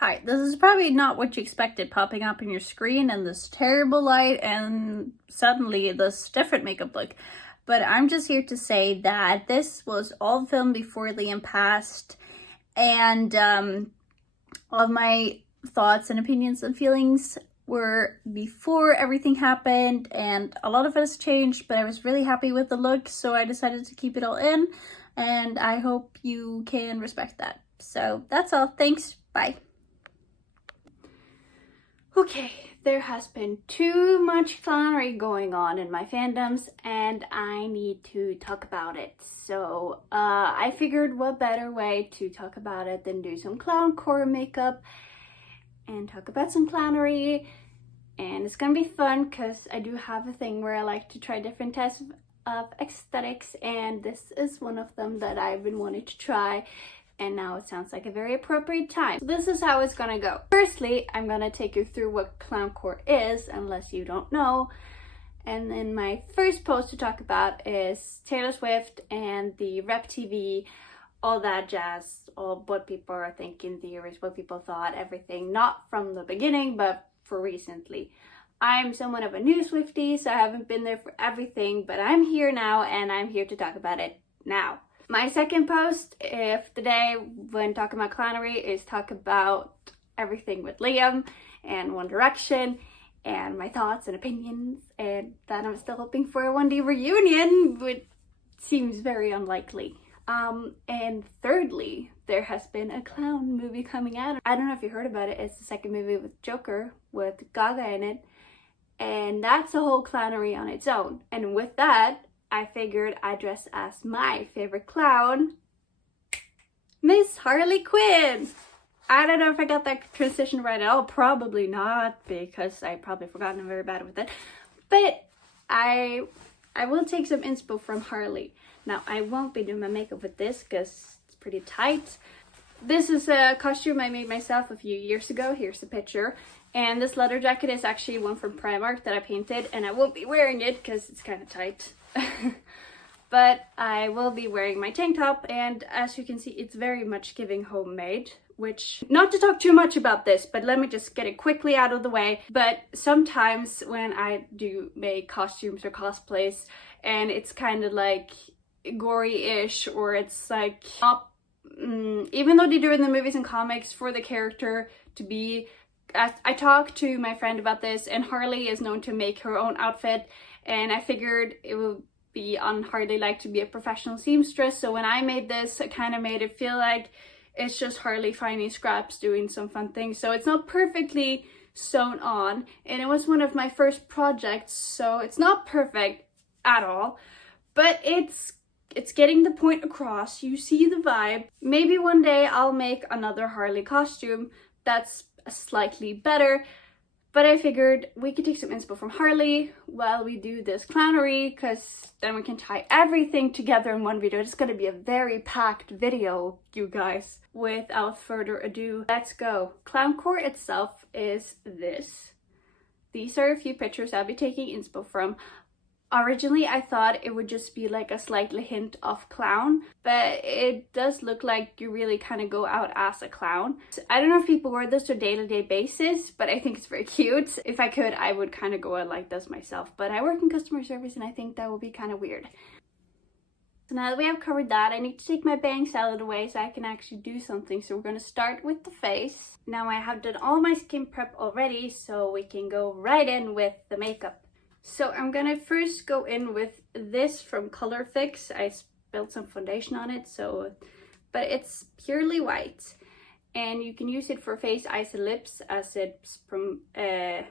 Hi, this is probably not what you expected popping up on your screen and this terrible light and suddenly this different makeup look. But I'm just here to say that this was all filmed before Liam passed, and all of my thoughts and opinions and feelings were before everything happened, and a lot of it has changed, but I was really happy with the look, so I decided to keep it all in, and I hope you can respect that. So that's all. Thanks. Bye. Okay, there has been too much clownery going on in my fandoms and I need to talk about it. So I figured what better way to talk about it than do some clowncore makeup and talk about some clownery. And it's gonna be fun because I do have a thing where I like to try different types of aesthetics, and this is one of them that I've been wanting to try. And now it sounds like a very appropriate time. So this is how it's gonna go. Firstly, I'm gonna take you through what clowncore is, unless you don't know. And then my first post to talk about is Taylor Swift and the Rep TV, all that jazz, all what people are thinking, theories, what people thought, everything. Not from the beginning, but for recently. I'm somewhat of a new Swiftie, so I haven't been there for everything, but I'm here now and I'm here to talk about it now. My second post of the day when talking about clownery is talk about everything with Liam and One Direction and my thoughts and opinions, and that I'm still hoping for a 1D reunion, which seems very unlikely. And thirdly, there has been a clown movie coming out. I don't know if you heard about it. It's the second movie with Joker with Gaga in it, and that's a whole clownery on its own. And with that, I figured I'd dress as my favorite clown, Miss Harley Quinn. I don't know if I got that transition right at all. Probably not, because I probably forgotten. I'm very bad with it. But I will take some inspo from Harley. Now, I won't be doing my makeup with this because it's pretty tight. This is a costume I made myself a few years ago. Here's the picture. And this leather jacket is actually one from Primark that I painted, and I won't be wearing it because it's kind of tight. But I will be wearing my tank top, and as you can see, it's very much giving homemade, which, not to talk too much about this, but let me just get it quickly out of the way. But sometimes when I do make costumes or cosplays and it's kind of like gory-ish, or it's like even though they do it in the movies and comics for the character to be, I talked to my friend about this, and Harley is known to make her own outfit, and I figured it would be on Harley like to be a professional seamstress. So when I made this, I kind of made it feel like it's just Harley finding scraps doing some fun things. So it's not perfectly sewn on, and it was one of my first projects, so it's not perfect at all, but it's getting the point across. You see the vibe. Maybe one day I'll make another Harley costume that's slightly better, but I figured we could take some inspo from Harley while we do this clownery, because then we can tie everything together in one video. It's gonna be a very packed video, you guys. Without further ado, let's go. Clowncore itself is this. These are a few pictures I'll be taking inspo from. Originally, I thought it would just be like a slightly hint of clown, but it does look like you really kind of go out as a clown. I don't know if people wear this on a day-to-day basis, but I think it's very cute. If I could, I would kind of go out like this myself, but I work in customer service and I think that would be kind of weird. So now that we have covered that, I need to take my bangs out of the way so I can actually do something. So we're going to start with the face. Now I have done all my skin prep already, so we can go right in with the makeup. So I'm gonna first go in with this from Color Fix. I spilled some foundation on it, but it's purely white, and you can use it for face, eyes, and lips as it's promoted.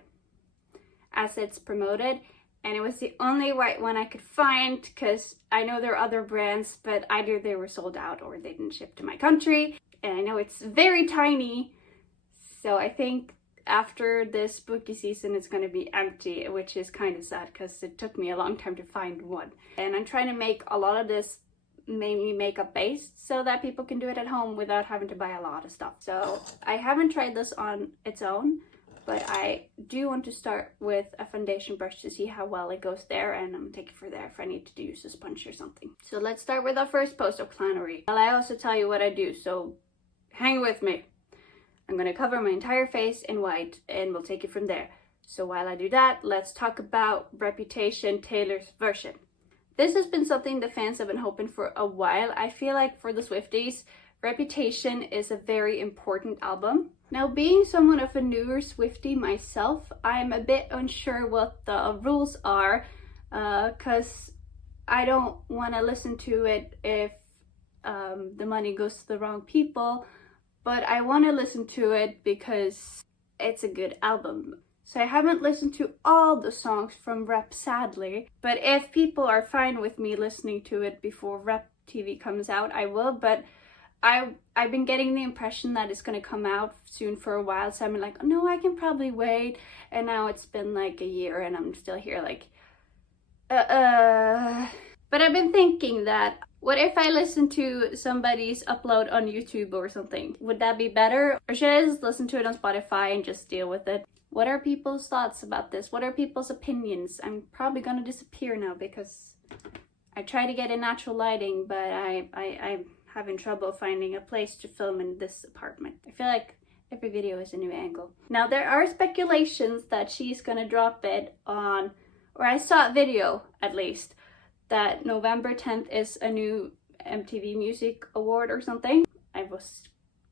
And it was the only white one I could find, because I know there are other brands, but either they were sold out or they didn't ship to my country. And I know it's very tiny, so I think after this spooky season it's going to be empty, which is kind of sad because it took me a long time to find one. And I'm trying to make a lot of this mainly makeup based so that people can do it at home without having to buy a lot of stuff. So I haven't tried this on its own, but I do want to start with a foundation brush to see how well it goes there, and I'm gonna take it for there if I need to use a sponge or something. So let's start with our first post of clownery. Well, I also tell you what I do, so hang with me. I'm gonna cover my entire face in white and we'll take it from there. So while I do that, let's talk about Reputation, Taylor's version. This has been something the fans have been hoping for a while. I feel like for the Swifties, Reputation is a very important album. Now, being somewhat of a newer Swiftie myself, I'm a bit unsure what the rules are, because I don't want to listen to it if the money goes to the wrong people, but I want to listen to it because it's a good album. So I haven't listened to all the songs from Rep, sadly, but if people are fine with me listening to it before Rep TV comes out, I will. But I've been getting the impression that it's gonna come out soon for a while, so I'm like, oh, no, I can probably wait. And now it's been like a year and I'm still here like, But I've been thinking that, what if I listen to somebody's upload on YouTube or something? Would that be better? Or should I just listen to it on Spotify and just deal with it? What are people's thoughts about this? What are people's opinions? I'm probably gonna disappear now because I try to get in natural lighting, but I'm having trouble finding a place to film in this apartment. I feel like every video is a new angle. Now, there are speculations that she's gonna drop it on, or I saw a video at least, that November 10th is a new MTV Music Award or something. I was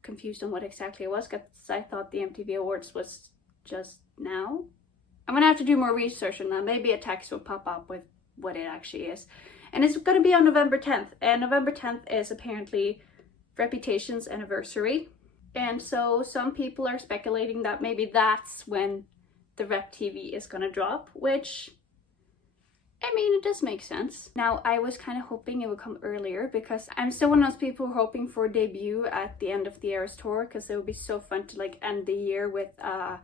confused on what exactly it was because I thought the MTV Awards was just now. I'm gonna have to do more research on that. Maybe a text will pop up with what it actually is. And it's gonna be on November 10th. And November 10th is apparently Reputation's anniversary. And so some people are speculating that maybe that's when the Rep TV is gonna drop, which, I mean, it does make sense. Now, I was kind of hoping it would come earlier because I'm still one of those people hoping for a debut at the end of the Eras tour, because it would be so fun to like end the year with a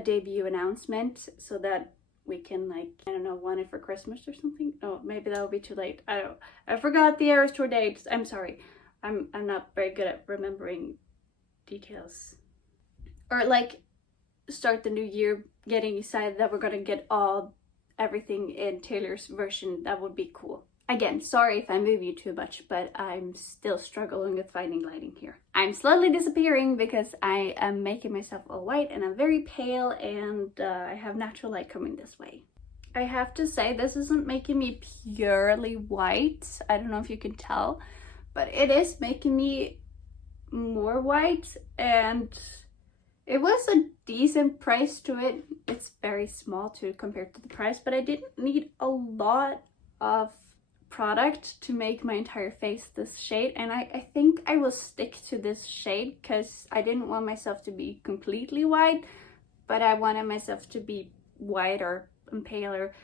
debut announcement so that we can, like, I don't know, want it for Christmas or something. Oh, maybe that would be too late. I don't know. I forgot the Eras tour dates. I'm sorry. I'm not very good at remembering details. Or like start the new year getting excited that we're gonna get everything in Taylor's version. That would be cool. Again, sorry if I move you too much, but I'm still struggling with finding lighting here. I'm slowly disappearing because I am making myself all white and I'm very pale, and I have natural light coming this way. I have to say, this isn't making me purely white. I don't know if you can tell, but it is making me more white, and it was a decent price to it. It's very small too compared to the price, but I didn't need a lot of product to make my entire face this shade, and I think I will stick to this shade because I didn't want myself to be completely white, but I wanted myself to be whiter and paler,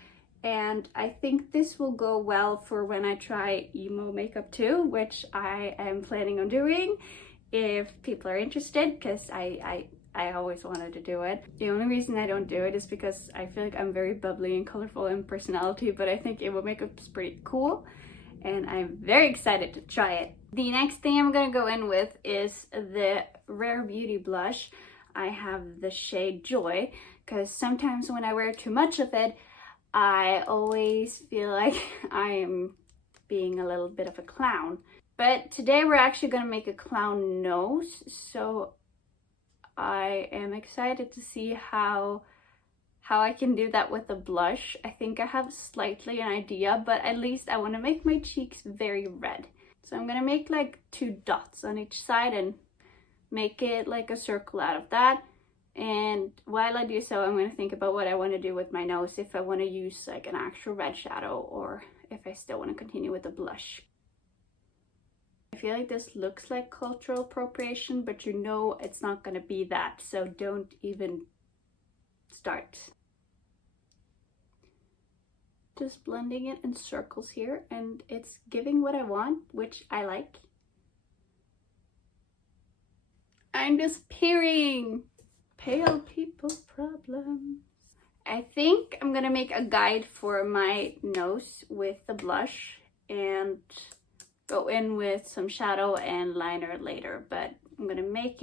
and I think this will go well for when I try emo makeup too, which I am planning on doing if people are interested, because I always wanted to do it. The only reason I don't do it is because I feel like I'm very bubbly and colorful in personality, but I think emo makeup is pretty cool and I'm very excited to try it. The next thing I'm gonna go in with is the Rare Beauty blush. I have the shade Joy, because sometimes when I wear too much of it, I always feel like I'm being a little bit of a clown. But today we're actually gonna make a clown nose, so I am excited to see how I can do that with a blush. I think I have slightly an idea, but at least I want to make my cheeks very red. So I'm gonna make like 2 dots on each side and make it like a circle out of that. And while I do so, I'm gonna think about what I want to do with my nose, if I want to use like an actual red shadow or if I still want to continue with the blush. I feel like this looks like cultural appropriation, but you know it's not gonna be that, so don't even start. Just blending it in circles here, and it's giving what I want, which I like. I'm disappearing! Pale people problems. I think I'm gonna make a guide for my nose with the blush and go in with some shadow and liner later, but I'm gonna make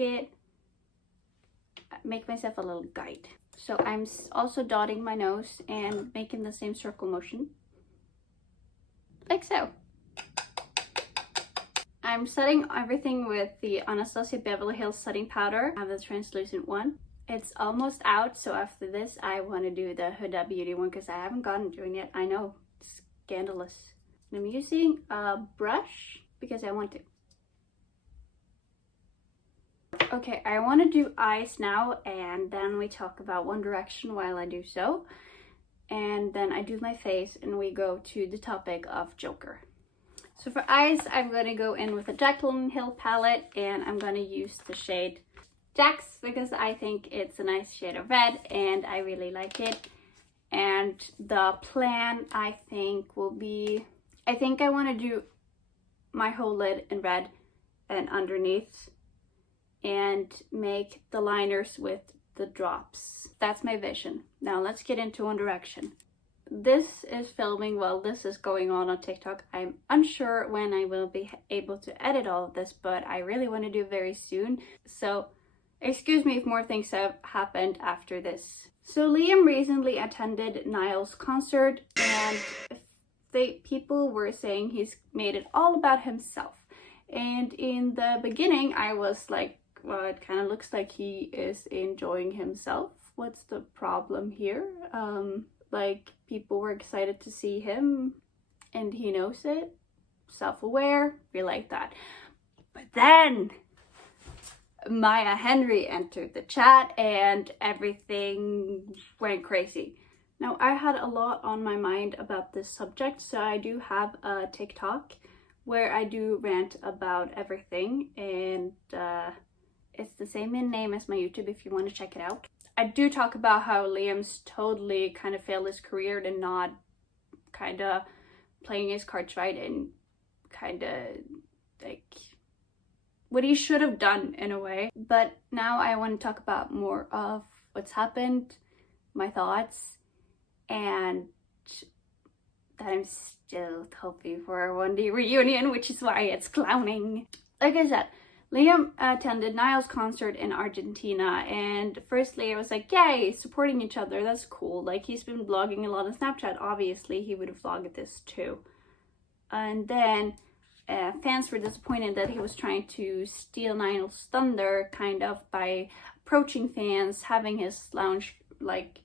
myself a little guide. So I'm also dotting my nose and making the same circle motion, like so. I'm setting everything with the Anastasia Beverly Hills setting powder. I have the translucent one. It's almost out, so after this I want to do the Huda Beauty one because I haven't gotten to it yet. I know, scandalous. I'm using a brush because I want to. Okay, I want to do eyes now, and then we talk about One Direction while I do so. And then I do my face and we go to the topic of Joker. So for eyes, I'm going to go in with a Jaclyn Hill palette, and I'm going to use the shade Jax because I think it's a nice shade of red and I really like it. And the plan I think will be, I think I want to do my whole lid in red and underneath and make the liners with the drops. That's my vision. Now let's get into One Direction. This is filming while this is going on TikTok. I'm unsure when I will be able to edit all of this, but I really want to do it very soon. So excuse me if more things have happened after this. So Liam recently attended Niall's concert, and people were saying he's made it all about himself. And in the beginning I was like, well, it kind of looks like he is enjoying himself. What's the problem here? Like, people were excited to see him and he knows it, self-aware, we like that. But then Maya Henry entered the chat and everything went crazy. Now, I had a lot on my mind about this subject, so I do have a TikTok where I do rant about everything, and it's the same in name as my YouTube if you want to check it out. I do talk about how Liam's totally kind of failed his career and not kind of playing his cards right and kind of like what he should have done in a way. But now I want to talk about more of what's happened, my thoughts, and that I'm still hoping for a one-day reunion, which is why it's clowning. Like I said, Liam attended Niall's concert in Argentina, and firstly I was like, yay, supporting each other, that's cool. Like, he's been vlogging a lot on Snapchat, obviously he would have vlogged this too. And then fans were disappointed that he was trying to steal Niall's thunder, kind of by approaching fans, having his lounge, like,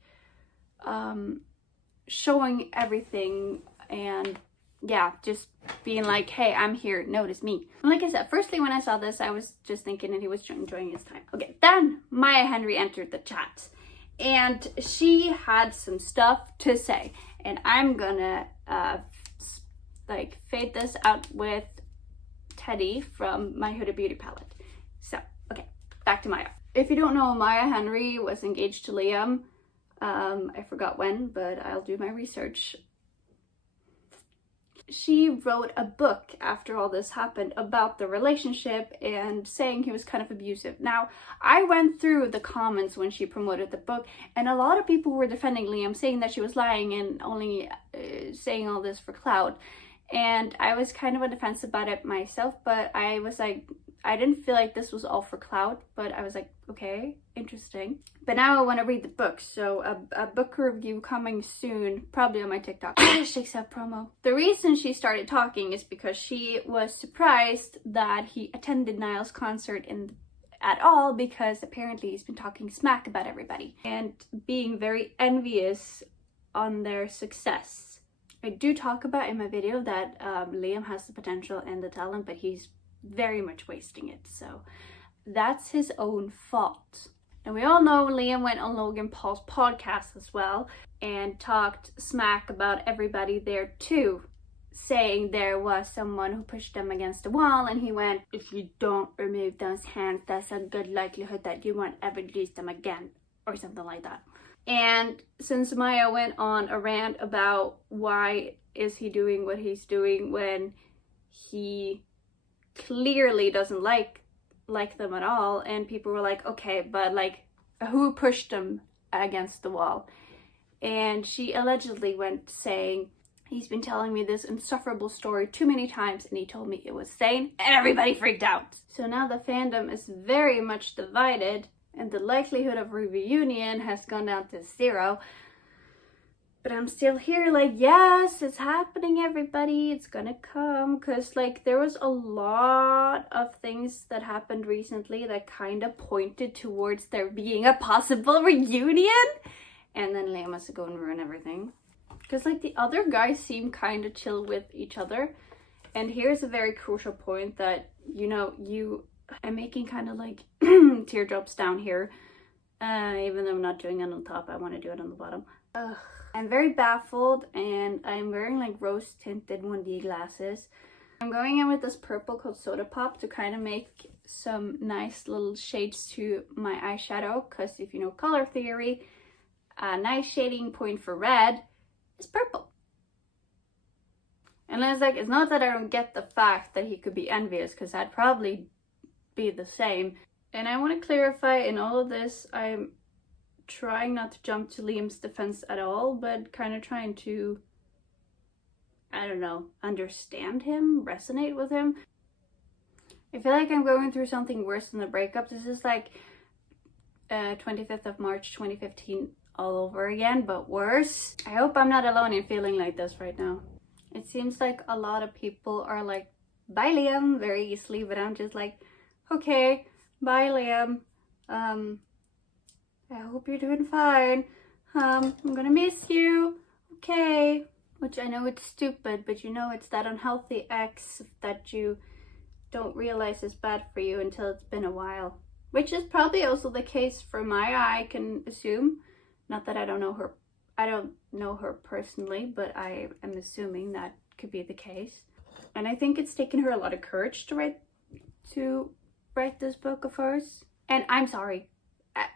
showing everything, and yeah, just being like, hey, I'm here, notice me. And like I said, firstly when I saw this, I was just thinking that he was enjoying his time. Okay, then Maya Henry entered the chat, and she had some stuff to say, and I'm gonna like fade this out with Teddy from my Huda Beauty palette. So, okay, back to Maya. If you don't know, Maya Henry was engaged to Liam. I forgot when, but I'll do my research. She wrote a book after all this happened about the relationship and saying he was kind of abusive. Now, I went through the comments when she promoted the book, and a lot of people were defending Liam, saying that she was lying and only saying all this for clout. And I was kind of on the fence about it myself, but I was like, I didn't feel like this was all for clout, but I was like, okay, interesting. But now I want to read the book, so a book review coming soon, probably on my TikTok. Shakes out promo. The reason she started talking is because she was surprised that he attended Niall's concert at all, because apparently he's been talking smack about everybody and being very envious on their success. I do talk about in my video that Liam has the potential and the talent, but he's very much wasting it, so that's his own fault. And we all know Liam went on Logan Paul's podcast as well and talked smack about everybody there too, saying there was someone who pushed them against the wall, and he went, if you don't remove those hands, there's a good likelihood that you won't ever use them again, or something like that. And since Maya went on a rant about why is he doing what he's doing when he clearly doesn't like them at all, and people were like, okay, but like, who pushed him against the wall? And she allegedly went saying, he's been telling me this insufferable story too many times, and he told me it was sane, and everybody freaked out. So now the fandom is very much divided, and the likelihood of a reunion has gone down to 0. But I'm still here like, yes, it's happening, everybody. It's gonna come. Because like there was a lot of things that happened recently that kind of pointed towards there being a possible reunion. And then Liam has to go and ruin everything. Because like the other guys seem kind of chill with each other. And here's a very crucial point that, you know, I'm making kind of like teardrops down here. Even though I'm not doing it on top, I want to do it on the bottom. I'm very baffled, and I'm wearing like rose tinted 1D glasses. I'm going in with this purple called Soda Pop to kind of make some nice little shades to my eyeshadow, because if you know color theory, a nice shading point for red is purple. And it's like, it's not that I don't get the fact that he could be envious, because I'd probably be the same. And I want to clarify, in all of this, I'm trying not to jump to Liam's defense at all, but kind of trying to, I don't know, understand him, resonate with him. I feel like I'm going through something worse than the breakup. This is like 25th of March 2015 all over again, but worse. I hope I'm not alone in feeling like this right now. It seems like a lot of people are like, bye Liam, very easily, but I'm just like, okay, bye Liam. I hope you're doing fine. I'm gonna miss you. Okay. Which I know it's stupid, but you know it's that unhealthy ex that you don't realize is bad for you until it's been a while. Which is probably also the case for Maya, I can assume. Not that I don't know her personally, but I am assuming that could be the case. And I think it's taken her a lot of courage to write this book of hers. And I'm sorry,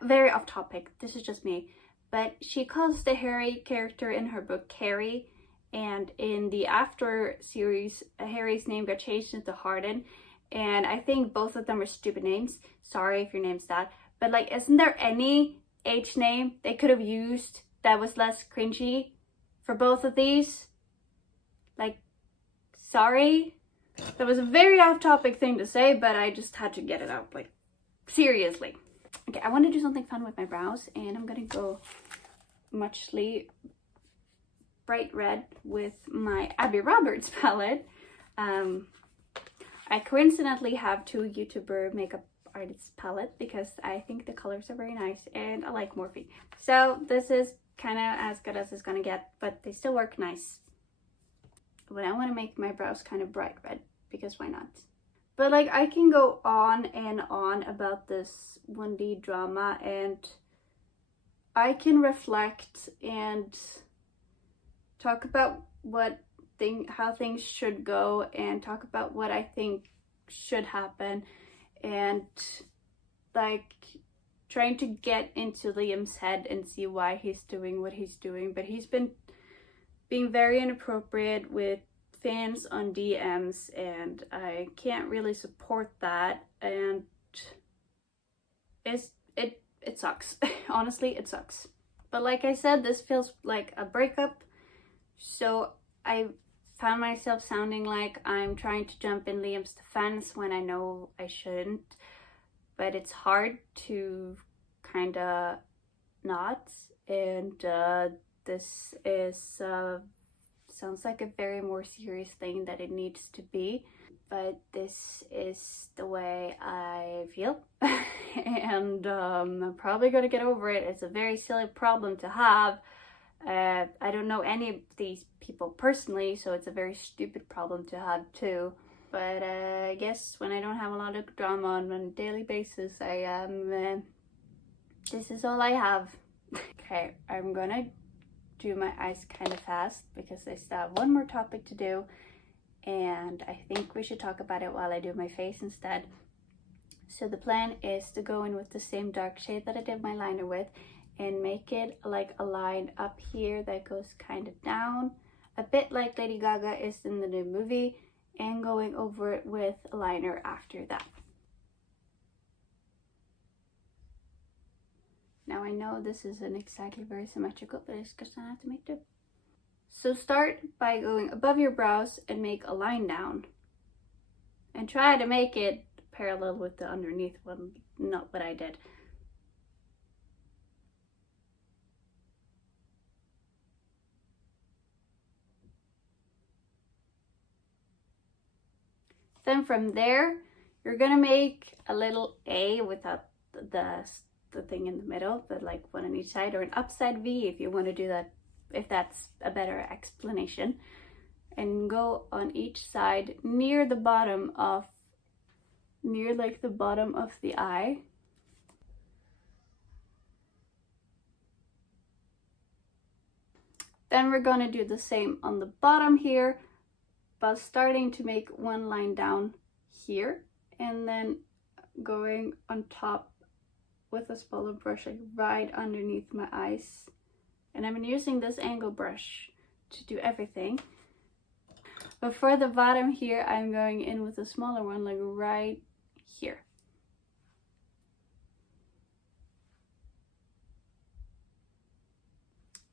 very off topic, this is just me, but she calls the Harry character in her book Carrie, and in the after series, Harry's name got changed into Harden, and I think both of them are stupid names. Sorry if your name's that, but like, isn't there any H name they could have used that was less cringy for both of these? Like, sorry. That was a very off-topic thing to say, but I just had to get it out, like, seriously. Okay, I want to do something fun with my brows, and I'm gonna go muchly bright red with my Abby Roberts palette. I coincidentally have two YouTuber makeup artists palette because I think the colors are very nice and I like Morphe. So this is kind of as good as it's gonna get, but they still work nice. But I want to make my brows kind of bright red because why not? But like, I can go on and on about this 1D drama, and I can reflect and talk about how things should go, and talk about what I think should happen, and like trying to get into Liam's head and see why he's doing what he's doing. But he's been being very inappropriate with fans on DMs, and I can't really support that, and it sucks. Honestly, it sucks. But like I said, this feels like a breakup, so I found myself sounding like I'm trying to jump in Liam's defense when I know I shouldn't, but it's hard to kind of not, and this is sounds like a very more serious thing that it needs to be, but this is the way I feel. And I'm probably gonna get over it. It's a very silly problem to have. I don't know any of these people personally, so it's a very stupid problem to have too. But I guess when I don't have a lot of drama on a daily basis, this is all I have. Okay, I'm gonna do my eyes kind of fast because I still have one more topic to do, and I think we should talk about it while I do my face instead. So the plan is to go in with the same dark shade that I did my liner with and make it like a line up here that goes kind of down, a bit like Lady Gaga is in the new movie, and going over it with a liner after that. Now I know this isn't exactly very symmetrical, but it's just gonna have to make do. So start by going above your brows and make a line down. And try to make it parallel with the underneath one, not what I did. Then from there, you're gonna make a little A without the thing in the middle, but like one on each side, or an upside V if you want to do that, if that's a better explanation. And go on each side near the bottom of, near like the bottom of the eye. Then we're gonna do the same on the bottom here, but starting to make one line down here, and then going on top with a smaller brush, like right underneath my eyes. And I'm using this angle brush to do everything. But for the bottom here, I'm going in with a smaller one, like right here.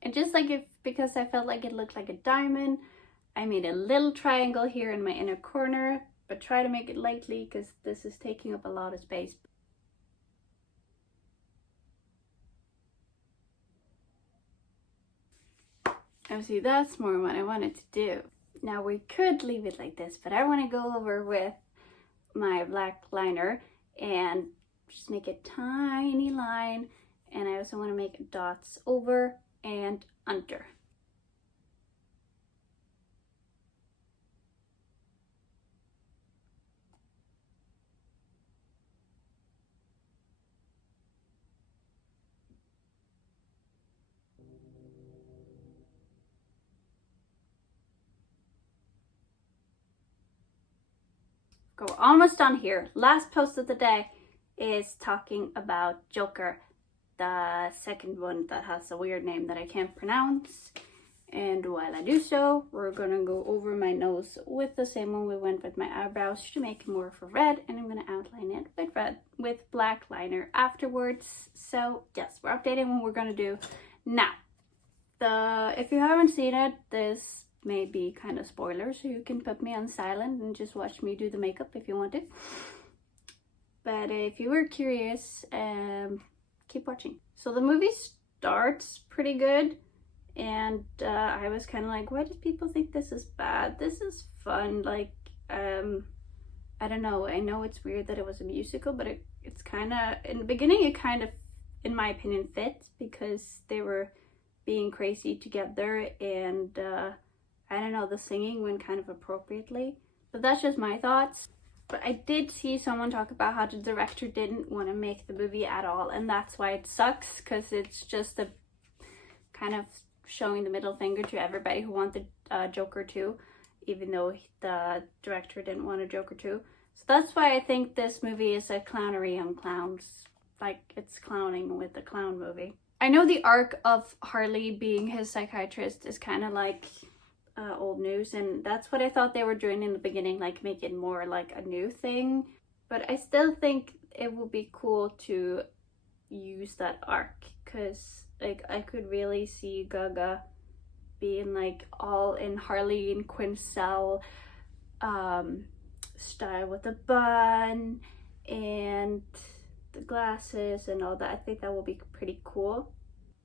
And just like if, because I felt like it looked like a diamond, I made a little triangle here in my inner corner, but try to make it lightly because this is taking up a lot of space. Oh, see, that's more what I wanted to do. Now we could leave it like this, but I want to go over with my black liner and just make a tiny line. And I also want to make dots over and under. Go almost done here. Last post of the day is talking about Joker, the second one that has a weird name that I can't pronounce. And while I do so, we're gonna go over my nose with the same one we went with my eyebrows to make it more of a red, and I'm gonna outline it with red, with black liner afterwards. So yes, we're updating what we're gonna do now. If you haven't seen it, this may be kind of spoiler, so you can put me on silent and just watch me do the makeup if you want to. But if you were curious, keep watching. So the movie starts pretty good, and I was kind of like, why do people think this is bad? This is fun. Like, I don't know. I know it's weird that it was a musical, but it's kind of, in the beginning, it kind of, in my opinion, fit because they were being crazy together, and I don't know, the singing went kind of appropriately. But that's just my thoughts. But I did see someone talk about how the director didn't want to make the movie at all, and that's why it sucks, because it's just a kind of showing the middle finger to everybody who wanted Joker 2, even though the director didn't want a Joker 2. So that's why I think this movie is a clownery on clowns. Like, it's clowning with the clown movie. I know the arc of Harley being his psychiatrist is kind of like old news, and that's what I thought they were doing in the beginning, like make it more like a new thing. But I still think it would be cool to use that arc, because like I could really see Gaga being like all in Harley and Quinzel style with the bun and the glasses and all that. I think that will be pretty cool.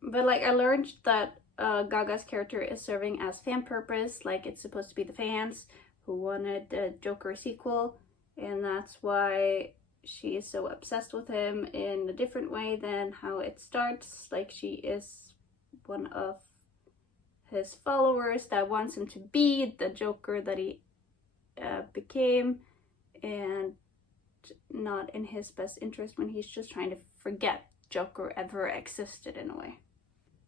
But like, I learned that Gaga's character is serving as fan purpose, like it's supposed to be the fans who wanted the Joker sequel, and that's why she is so obsessed with him in a different way than how it starts. Like, she is one of his followers that wants him to be the Joker that he became, and not in his best interest when he's just trying to forget Joker ever existed in a way.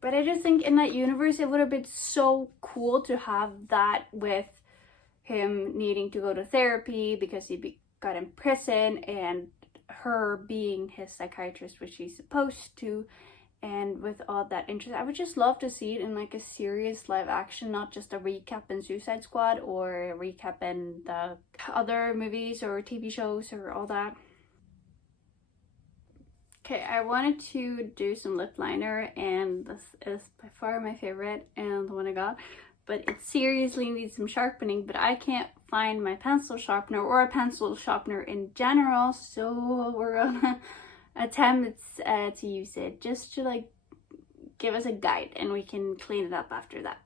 But I just think in that universe, it would have been so cool to have that with him needing to go to therapy because he got in prison, and her being his psychiatrist, which she's supposed to, and with all that interest. I would just love to see it in like a serious live action, not just a recap in Suicide Squad or a recap in the other movies or TV shows or all that. Okay, I wanted to do some lip liner, and this is by far my favorite and the one I got, but it seriously needs some sharpening, but I can't find my pencil sharpener or a pencil sharpener in general, so we're gonna attempt to use it just to like give us a guide, and we can clean it up after that.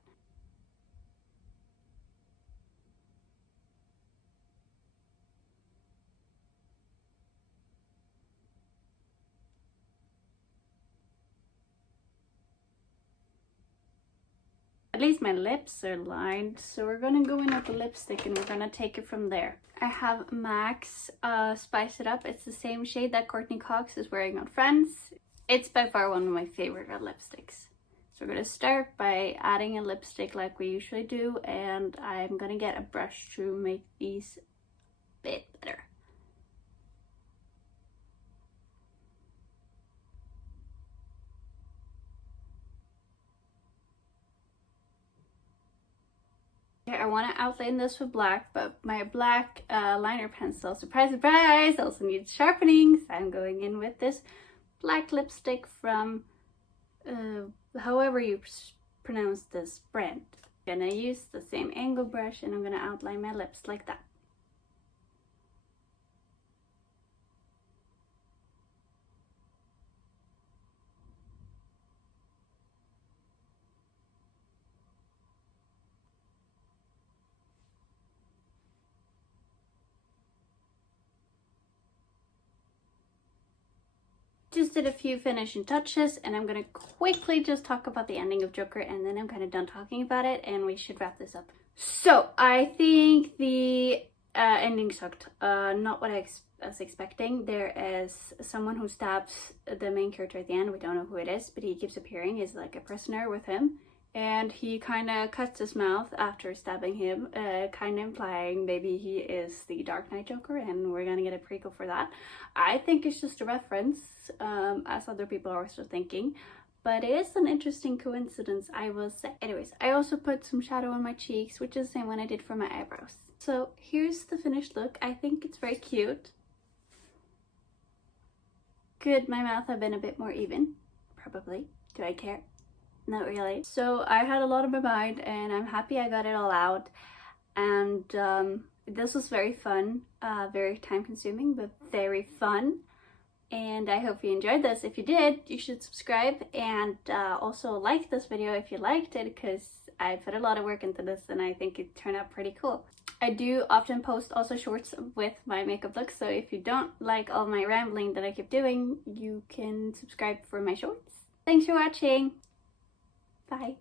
At least my lips are lined. So we're gonna go in with the lipstick and we're gonna take it from there. I have MAC's Spice It Up. It's the same shade that Courtney Cox is wearing on Friends. It's by far one of my favorite red lipsticks. So we're gonna start by adding a lipstick like we usually do, and I'm gonna get a brush to make these a bit better. I want to outline this with black, but my black liner pencil, surprise, surprise, also needs sharpening. So I'm going in with this black lipstick from, however you pronounce this brand. I'm gonna use the same angle brush and I'm gonna outline my lips like that. Just did a few finishing touches and I'm gonna quickly just talk about the ending of Joker and then I'm kind of done talking about it and we should wrap this up. So I think the ending sucked. Not what I was expecting. There is someone who stabs the main character at the end. We don't know who it is, but he keeps appearing. He's like a prisoner with him. And he kind of cuts his mouth after stabbing him, kind of implying maybe he is the Dark Knight Joker, and we're gonna get a prequel for that. I think it's just a reference, as other people are also thinking, but it is an interesting coincidence, I will say. Anyways, I also put some shadow on my cheeks, which is the same one I did for my eyebrows. So here's the finished look. I think it's very cute. Could my mouth have been a bit more even? Probably. Do I care? Not really. So I had a lot on my mind and I'm happy I got it all out. And this was very fun, very time consuming, but very fun. And I hope you enjoyed this. If you did, you should subscribe and also like this video if you liked it, because I put a lot of work into this and I think it turned out pretty cool. I do often post also shorts with my makeup looks, so if you don't like all my rambling that I keep doing, you can subscribe for my shorts. Thanks for watching. Bye.